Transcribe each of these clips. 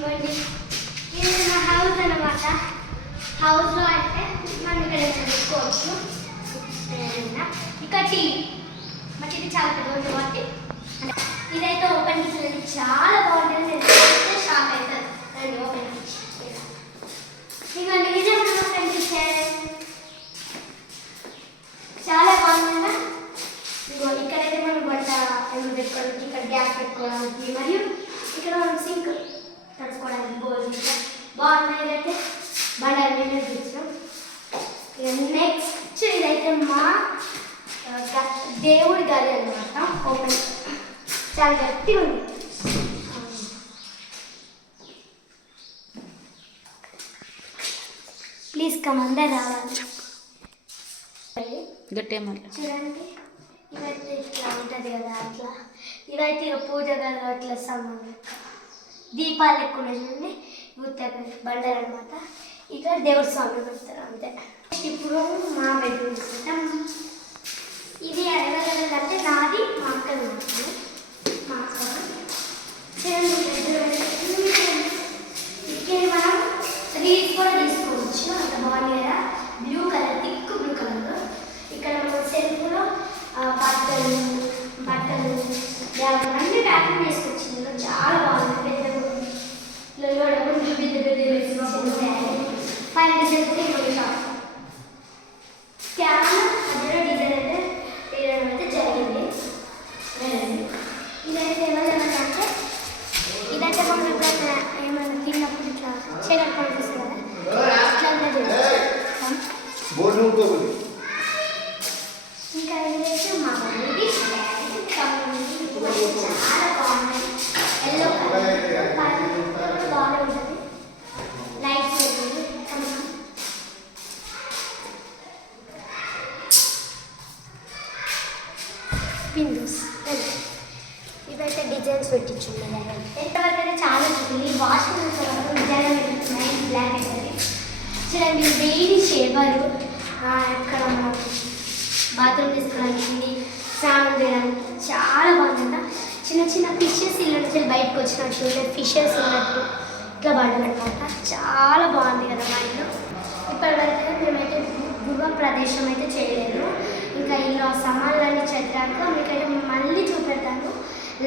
ఇవ్వండి. ఇది నా హౌస్ అనమాట. హౌస్లో అంటే మనం ఇక్కడ చదువుకోవచ్చు. ఇక్కడ టీవీ మా టీవీ చాలా పెద్దగా కాబట్టి ఇదైతే ఓపెన్ కిచెన్ చాలా బాగుంటుంది. షాక్ అవుతుంది దాన్ని ఓపెన్ కిచెన్. ఇవ్వండి నిజంగా ఓపెన్ కిచెన్ చాలా బాగుంది. ఇక్కడైతే మనం వంట ఏమైనా పెట్టుకోవడానికి, ఇక్కడ గ్యాస్ పెట్టుకోవడానికి మరియు ఇక్కడ మనం సింక్ తడుచుకోవడానికి బోల్ బాగున్నాయి. అయితే బండారు నీళ్ళు తెచ్చినాం. నెక్స్ట్ ఇదైతే మా దేవుడి గది అనమాట. ఓపెన్ చాలా గట్టిగా ఉంది. ప్లీజ్ కమ్ అందరు రావాలి. చూడండి ఇవైతే ఇట్లా ఉంటుంది కదా, అట్లా ఇవైతే ఇక పూజ గదిలో అట్లా సామాన్లు దీపాలు ఎక్కువ చూడండి. బండారు అనమాట. ఇక్కడ దేవుడి స్వామి పెడతారు అంతే. ఇప్పుడు మా బెడ్రూమ్ తీసుకుంటాం. ఇది ఎవరెవరు అంటే నాది, మా అక్కది ఉంటుంది. మా అక్క ఇక్కడ మనం రీల్స్ కూడా తీసుకోవచ్చు. అంత బాగుంది కదా, blue colour, thick blue colour. ఇక్కడ మనం సెల్ఫ్లో బట్టలు బ్యాగులు అన్ని ప్యాకింగ్ చేసుకొచ్చింది. చాలా బాగుంది. ఫైవ్ డిజైన్స్ కొన్ని షాప్ క్యాన్ అందులో డిజైన్ అయితే తీయడం అయితే జరిగింది. ఇదైతే ఏమంటే ఇదైతే మనం ఎప్పుడైనా ఏమైనా తిన్నప్పుడు ఇట్లా చేయడానికి పనిపిస్తుంది కదా, ఇట్లా ఇంకా ఏదైతే మా మమ్మీది చాలా బాగుంది. ఎల్లో కలర్ బాగానే ఉంటుంది. లైట్స్ బిందూస్ ఇవైతే డిజైన్స్ పెట్టించున్నాయి. ఎంతవరకు అయితే చాలా చూపింది. వాషింగ్ మిషన్ డిజైన్ పెట్టుకున్నాయి. బ్లాక్ అవుతుంది చూడండి. వేడి షేవరు ఇక్కడ మనం బాత్రూమ్ తీసుకోవడానికి, స్నానం చేయడానికి చాలా బాగుందంట. చిన్న చిన్న ఫిషెస్ ఇల్లు నుంచి బయటకు వచ్చినట్టు ఫిషెస్ ఉన్నట్టు ఇట్లా పడ్డది అనమాట. చాలా బాగుంది కదా మా ఇల్లు. ఇప్పటివరకు మేమైతే గృహ ప్రదేశం అయితే చేయలేదు. ఇంకా ఇలా సామాన్లన్నీ చదివాక మీకైతే మళ్ళీ చూపెడతాను.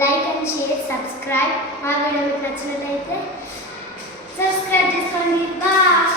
Like and share, subscribe. మా వీడియో మీకు నచ్చినట్లయితే సబ్స్క్రైబ్ చేసుకోండి. బాయ్.